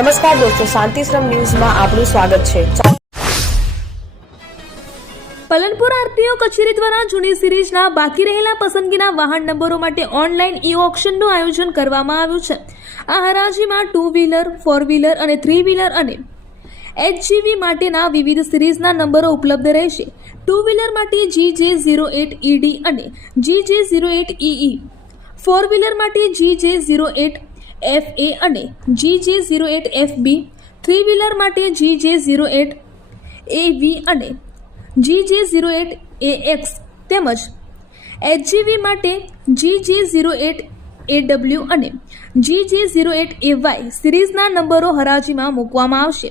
નમસ્કાર દોસ્તો, શાંતિશ્રમ ન્યૂઝમાં આપનું સ્વાગત છે। પાલનપુર આરટીઓ કચેરી દ્વારા જૂની સિરીઝના બાકી રહેલા પસંદગીના વાહન નંબરો માટે ઓનલાઈન ઈ ઓક્શનનું આયોજન કરવામાં આવ્યું છે। આ હરાજીમાં 2 વ્હીલર, 4 વ્હીલર અને 3 વ્હીલર અને HGV માટેના વિવિધ સિરીઝના નંબરો ઉપલબ્ધ રહેશે। 2 વ્હીલર માટે GJ08ED અને GJ08EE, 4 વ્હીલર માટે GJ08FA અને GJ08FB, 3 વ્હીલર માટે GJ08AV અને GJ08AX તેમજ HGV માટે GJ08AW અને GJ08AY સિરીઝના નંબરો હરાજીમાં મૂકવામાં આવશે।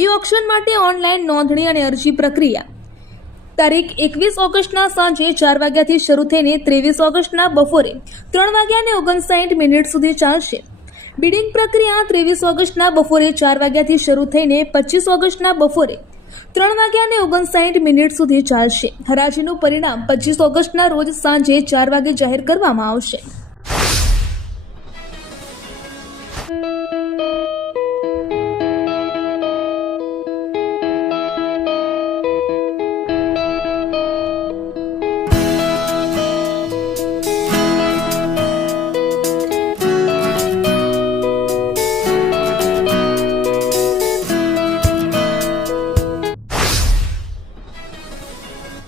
ઈ ઓક્શન માટે ઓનલાઈન નોંધણી અને અરજી પ્રક્રિયા તારીખ 21 ઓગસ્ટના સાંજે 4 વાગ્યાથી શરૂ થઈને 23 ઓગસ્ટના બપોરે 3:59 સુધી ચાલશે। બિડિંગ પ્રક્રિયા 23 ઓગસ્ટના બપોરે 4 વાગ્યાથી શરૂ થઈને 25 ઓગસ્ટના બપોરે 3:59 સુધી ચાલશે। હરાજીનું પરિણામ 25 ઓગસ્ટના રોજ સાંજે 4 વાગે જાહેર કરવામાં આવશે।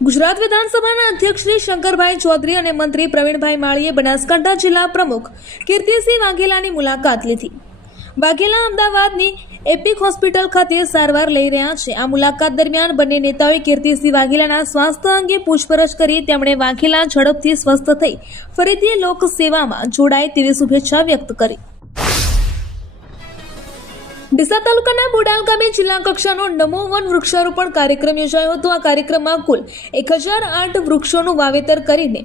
ગુજરાત વિધાનસભાના અધ્યક્ષ શ્રી શંકરભાઈ ચૌધરી અને મંત્રી પ્રવીણભાઈ માળીએ બનાસકાંઠા જિલ્લા પ્રમુખ કીર્તિસિંહ વાઘેલાની મુલાકાત લીધી। વાઘેલા અમદાવાદની એપિક હોસ્પિટલ ખાતે સારવાર લઈ રહ્યા છે। આ મુલાકાત દરમિયાન બંને નેતાઓએ કીર્તિસિંહ વાઘેલાના સ્વાસ્થ્ય અંગે પૂછપરછ કરી તેમણે વાઘેલા ઝડપથી સ્વસ્થ થઈ ફરીથી લોક સેવામાં જોડાય તેવી શુભેચ્છા વ્યક્ત કરી। ડીસા તાલુકાના બોડાલ ગામે જિલ્લા કક્ષાનો નમો વન વૃક્ષારોપણ કાર્યક્રમ યોજાયો હતો। આ કાર્યક્રમમાં કુલ 1008 વૃક્ષોનું વાવેતર કરીને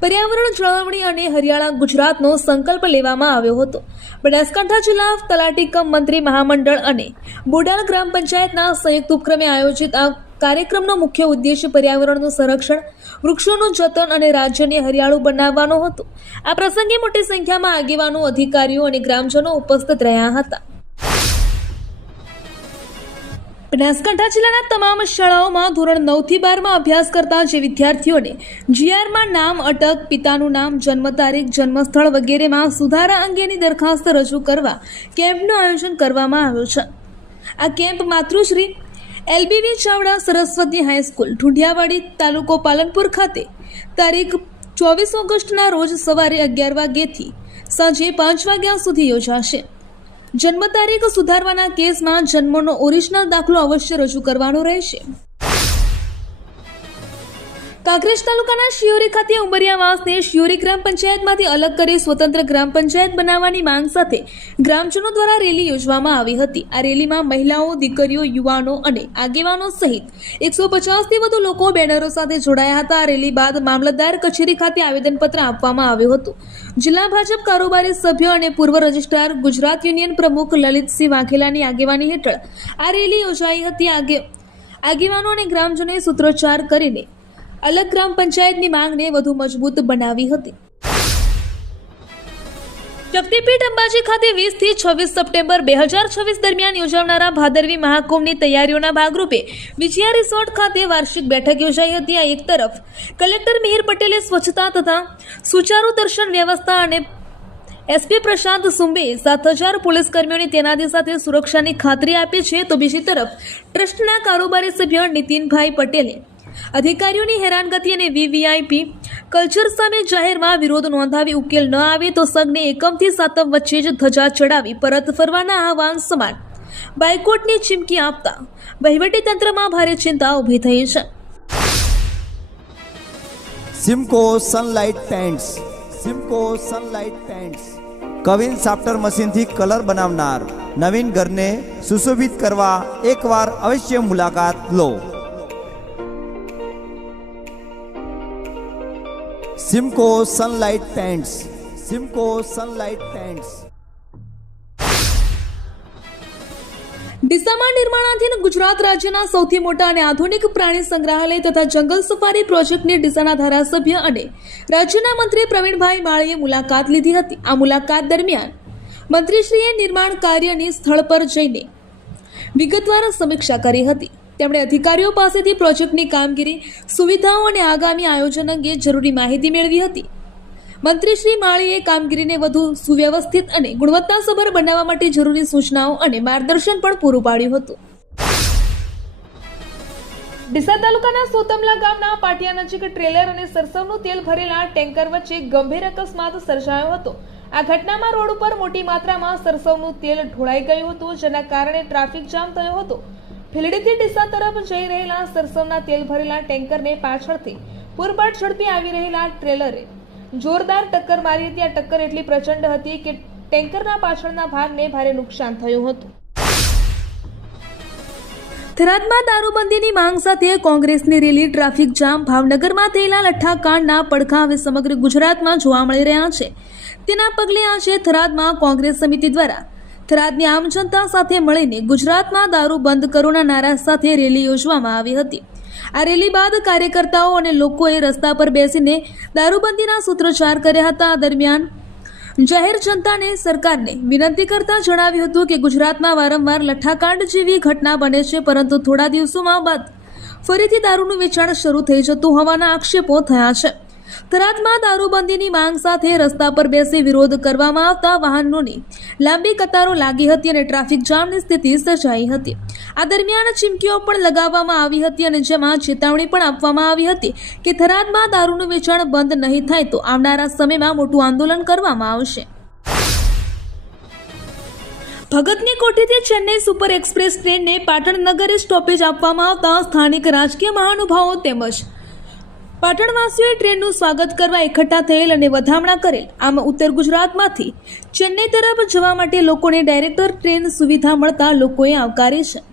પર્યાવરણ જાળવણી અને હરિયાળા ગુજરાતનો સંકલ્પ લેવામાં આવ્યો હતો। બનાસકાંઠા જિલ્લા તલાટી કમ મંત્રી મહામંડળ અને બોડાલ ગ્રામ પંચાયતના સંયુક્ત ઉપક્રમે આયોજિત આ કાર્યક્રમનો મુખ્ય ઉદ્દેશ્ય પર્યાવરણનું સંરક્ષણ, વૃક્ષોનું જતન અને રાજ્યને હરિયાળું બનાવવાનો હતો। આ પ્રસંગે મોટી સંખ્યામાં આગેવાનો, અધિકારીઓ અને ગ્રામજનો ઉપસ્થિત રહ્યા હતા। બનાસકાંઠા જિલ્લાના તમામ શાળાઓમાં ધોરણ 9 થી 12માં અભ્યાસ કરતા જે વિદ્યાર્થીઓને GRમાં નામ અટક, પિતાનું નામ, જન્મ તારીખ, જન્મસ્થળ વગેરેમાં સુધારા અંગેની દરખાસ્ત રજૂ કરવા કેમ્પનું આયોજન કરવામાં આવ્યું છે। આ કેમ્પ માતૃશ્રી LBV ચાવડા સરસ્વતી હાઈસ્કૂલ, ઢુંઢિયાવાડી, તાલુકો પાલનપુર ખાતે તારીખ 24 ઓગસ્ટના રોજ સવારે 11 વાગ્યાથી સાંજે 5 વાગ્યા સુધી યોજાશે। જન્મ તારીખ સુધારવાના કેસમાં જન્મનો ઓરિજિનલ દાખલો અવશ્ય રજૂ કરવાનો રહેશે। કાંકરેજ તાલુકાના શિયોરી ખાતે ઉમરિયાવાસને શિયોરી ગ્રામ પંચાયતમાંથી અલગ કરી સ્વતંત્ર ગ્રામ પંચાયત બનાવવાની માંગ સાથે ગ્રામજનો દ્વારા રેલી યોજવામાં આવી હતી। આ રેલીમાં મહિલાઓ, દીકરીઓ, યુવાનો અને આગેવાનો સહિત 150થી વધુ લોકો બેનરો સાથે જોડાયા હતા। આ રેલી બાદ મામલતદાર કચેરી ખાતે આવેદનપત્ર આપવામાં આવ્યું હતું। જિલ્લા ભાજપ કારોબારી સભ્ય અને પૂર્વ રજિસ્ટ્રાર ગુજરાત યુનિયન પ્રમુખ લલિતસિંહ વાઘેલાની આગેવાની હેઠળ આ રેલી યોજાઈ હતી। આગેવાનો અને ગ્રામજનોએ સૂત્રોચ્ચાર કરીને અલગ ગ્રામ પંચાયતની માંગને વધુ મજબૂત બનાવી હતી। શક્તિપીઠ અંબાજી ખાતે 20 થી 26 સપ્ટેમ્બર 2026 દરમિયાન યોજાનારા ભાદરવી મહાકુંભની તૈયારીઓના ભાગરૂપે વિજયા રિસોર્ટ ખાતે વાર્ષિક બેઠક યોજાઈ હતી। આ એક તરફ કલેક્ટર મિહિર પટેલે સ્વચ્છતા તથા સુચારુ દર્શન વ્યવસ્થા અને SP પ્રશાંત સુંબે 7000 પોલીસ કર્મીઓની તૈનાતી સાથે સુરક્ષાની ખાતરી આપી છે, તો બીજી તરફ ટ્રસ્ટના કારોબારી સભ્ય નીતિનભાઈ પટેલે અધિકારીઓની હેરાનગતિ અને VVIP કલ્ચર સામે જાહેરમાં વિરોધ નોંધાવી ઉકેલ ન આવે તો સગને એકમથી સાતમ વચ્ચે જ ધજા ચડાવી પરત ફરવાના આહવાન સમાન બાયકોટની ચીમકી આપતા વહીવટીતંત્રમાં ભારે ચિંતા ઊભી થઈ છે। Simco sunlight paints, Simco sunlight paints કવિન સાફ્ટર મશીનથી કલર બનાવનાર નવીન ઘરને સુશોભિત કરવા એકવાર અવશ્ય મુલાકાત લો। Simco sunlight paints, Simco sunlight paints. ડીસામાં નિર્માણાધીન ગુજરાત રાજ્યના સૌથી મોટા અને આધુનિક પ્રાણી સંગ્રહાલય તથા જંગલ સફારી પ્રોજેક્ટની ડીસાના ધારાસભ્ય અને રાજ્યના મંત્રી પ્રવીણભાઈ માળીએ મુલાકાત લીધી હતી। આ મુલાકાત દરમિયાન મંત્રીશ્રીએ નિર્માણ કાર્યની સ્થળ પર જઈને વિગતવાર સમીક્ષા કરી હતી. તેમણે અધિકારીઓ પાસેથી પ્રોજેક્ટની કામગીરી, સુવિધાઓ અને આગામી આયોજન અંગે જરૂરી માહિતી મેળવી હતી. મંત્રી શ્રી માળીએ કામગીરીને વધુ સુવ્યવસ્થિત અને ગુણવત્તાસભર બનાવવા માટે જરૂરી સૂચનાઓ અને માર્ગદર્શન પણ પૂરું પાડ્યું હતું. ડીસા તાલુકાના સોતમલા ગામના પાટિયા નજીક ટ્રેલર અને સરસવનું તેલ ભરેલા ટેન્કર વચ્ચે ગંભીર અકસ્માત સર્જાયો હતો. આ ઘટનામાં રોડ ઉપર મોટી માત્રામાં સરસવનું તેલ ઢોળાઈ ગયું હતું, જેના કારણે ટ્રાફિક જામ થયો હતો. ભીલડીથી ડીસા તરફ જઈ રહેલા સરસવના તેલ ભરેલા ટેન્કરને પાછળથી પૂરપાટ ઝડપી આવી રહેલા ટ્રેલરે જોરદાર ટક્કર મારી હતી. આ ટક્કર એટલી પ્રચંડ હતી કે ટેન્કરના પાછળના ભાગને ભારે નુકસાન થયું હતું. થરાદમાં દારૂબંધીની માંગ સાથે કોંગ્રેસની રેલી, ટ્રાફિક જામ, ભાવનગરમાં થયેલા લઠ્ઠાકાંડના પડઘા હવે સમગ્ર ગુજરાતમાં જોવા મળી રહ્યા છે. તેના પગલે આજે થરાદમાં કોંગ્રેસ સમિતિ દ્વારા થરાદની આમ જનતા સાથે મળીને ગુજરાતમાં દારૂ બંધ કરોના નારા સાથે રેલી યોજવામાં આવી હતી. આ રેલી બાદ કાર્યકર્તાઓ અને લોકોએ રસ્તા પર બેસીને દારૂબંધીના સૂત્રોચ્ચાર કર્યા હતા. આ દરમિયાન જાહેર જનતાને સરકારને વિનંતી કરતા જણાવ્યું હતું કે ગુજરાતમાં વારંવાર લઠ્ઠાકાંડ જેવી ઘટના બને છે, પરંતુ થોડા દિવસોમાં બાદ ફરીથી દારૂનું વેચાણ શરૂ થઈ જતું હોવાના આક્ષેપો થયા છે. થરાદમાં દારૂબંધીની માંગ સાથે રસ્તા પર બેસી વિરોધ કરવામાં આવતા વાહનોની લાંબી કતારો લાગી હતી અને ટ્રાફિક જામની સ્થિતિ સર્જાઈ હતી. આ દરમિયાન ચીમકીઓ પણ લગાવવામાં આવી હતી અને જેમાં ચેતવણી પણ આપવામાં આવી હતી કે થરાદમાં દારૂનું વેચાણ બંધ નહીં થાય તો આવનારા સમયમાં મોટું આંદોલન કરવામાં આવશે. ભગતની કોઠીથી ચેન્નઈ સુપર એક્સપ્રેસ ટ્રેનને પાટણ નગરે સ્ટોપેજ આપવામાં આવતા સ્થાનિક રાજકીય મહાનુભાવો તેમજ પાટણવાસીઓએ ટ્રેનનું સ્વાગત કરવા એકઠા થયેલ અને વધામણા કરેલ. આમ ઉત્તર ગુજરાતમાંથી ચેન્નઈ તરફ જવા માટે લોકોને ડાયરેક્ટર ટ્રેન સુવિધા મળતા લોકોએ આવકારી છે.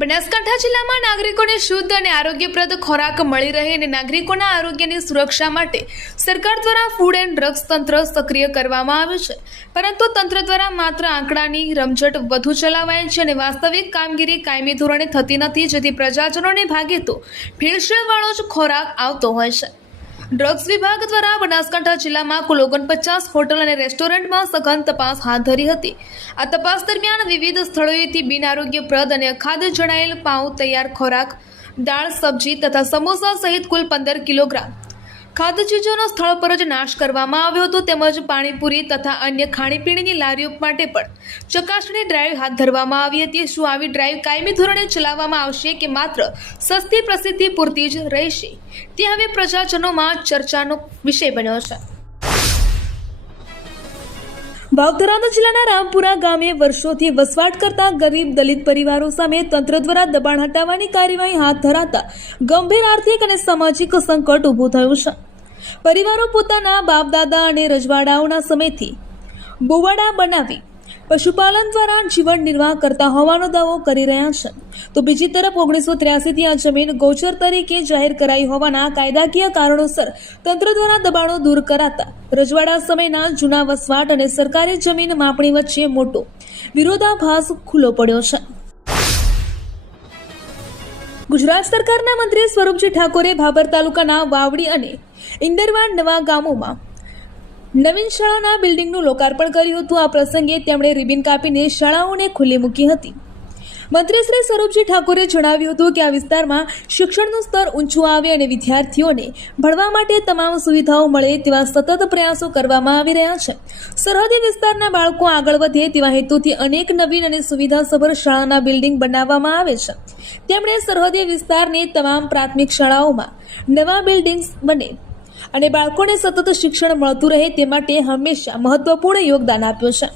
બનાસકાંઠા જિલ્લામાં નાગરિકોને શુદ્ધ અને આરોગ્યપ્રદ ખોરાક મળી રહે અને નાગરિકોના આરોગ્યની સુરક્ષા માટે સરકાર દ્વારા ફૂડ એન્ડ ડ્રગ્સ તંત્ર સક્રિય કરવામાં આવ્યું છે, પરંતુ તંત્ર દ્વારા માત્ર આંકડાની રમઝટ વધુ ચલાવાય છે અને વાસ્તવિક કામગીરી કાયમી ધોરણે થતી નથી, જેથી પ્રજાજનોને ભાગે તો ભેળસેળવાળો જ ખોરાક આવતો હોય છે. ડ્રગ્સ વિભાગ દ્વારા બનાસકાંઠા જિલ્લામાં કુલ 49 હોટલ અને રેસ્ટોરન્ટમાં સઘન તપાસ હાથ ધરી હતી. આ તપાસ દરમિયાન વિવિધ સ્થળોએથી બિનઆરોગ્યપ્રદ અને અખાદ્ય જણાયેલ પાઉં, તૈયાર ખોરાક, દાળ, સબ્જી તથા સમોસા સહિત કુલ 15 કિલોગ્રામ ખાદ્ય ચીજોનો સ્થળ પર જ નાશ કરવામાં આવ્યો હતો. તેમજ પાણીપુરી તથા અન્ય ખાણીપીણીની લારીઓ માટે પણ ચકાસણી ડ્રાઈવ હાથ ધરવામાં આવી હતી. શું આવી ડ્રાઈવ કાયમી ધોરણે ચલાવવામાં આવશે કે માત્ર સસ્તી પ્રસિદ્ધિ પૂરતી જ રહેશે, તે હવે પ્રજાજનોમાં ચર્ચાનો વિષય બન્યો છે. વાવથરાદ જિલ્લાના રામપુરા ગામે વર્ષોથી વસવાટ કરતા ગરીબ દલિત પરિવારો સામે તંત્ર દ્વારા દબાણ હટાવવાની કાર્યવાહી હાથ ધરાતા ગંભીર આર્થિક અને સામાજિક સંકટ ઊભું થયું છે. પરિવારો પોતાના બાપ દાદા અને રજવાડાઓના સમયથી બોવાડા બનાવી પશુપાલન દ્વારા જીવન નિર્વાહ કરતા હોવાનો દાવો કરી રહ્યા છે. તો બીજી તરફ 1983થી આ જમીન ગૌચર તરીકે જાહેર કરાઈ હોવાના કાયદાકીય કારણોસર તંત્ર દ્વારા દબાણો દૂર કરાતા રજવાડા સમયના જૂના વસવાટ અને સરકારી જમીન માપણી વચ્ચે મોટો વિરોધાભાસ ખુલ્લો પડ્યો છે. ગુજરાત સરકારના મંત્રી સ્વરૂપજી ઠાકોરે ભાભર તાલુકાના વાવડી અને ઇન્દરવાડ નવા ગામોમાં નવીન શાળાના બિલ્ડિંગનું લોકાર્પણ કર્યું હતું. આ પ્રસંગે તેમણે રિબિન કાપીને શાળાઓને ખુલ્લી મૂકી હતી. મંત્રી શ્રી સ્વરૂપજી ઠાકોરે જણાવ્યું હતું કે આ વિસ્તારમાં શિક્ષણનું સ્તર ઊંચું આવે અને વિદ્યાર્થીઓને ભણવા માટે તમામ સુવિધાઓ મળે તેવા સતત પ્રયાસો કરવામાં આવી રહ્યા છે. સરહદી વિસ્તારના બાળકો આગળ વધે તેવા હેતુથી અનેક નવીન અને સુવિધાસભર શાળાના બિલ્ડિંગ બનાવવામાં આવે છે. તેમણે સરહદી વિસ્તારની તમામ પ્રાથમિક શાળાઓમાં નવા બિલ્ડિંગ્સ બને અને બાળકોને સતત શિક્ષણ મળતું રહે તે માટે હંમેશા મહત્વપૂર્ણ યોગદાન આપ્યું છે.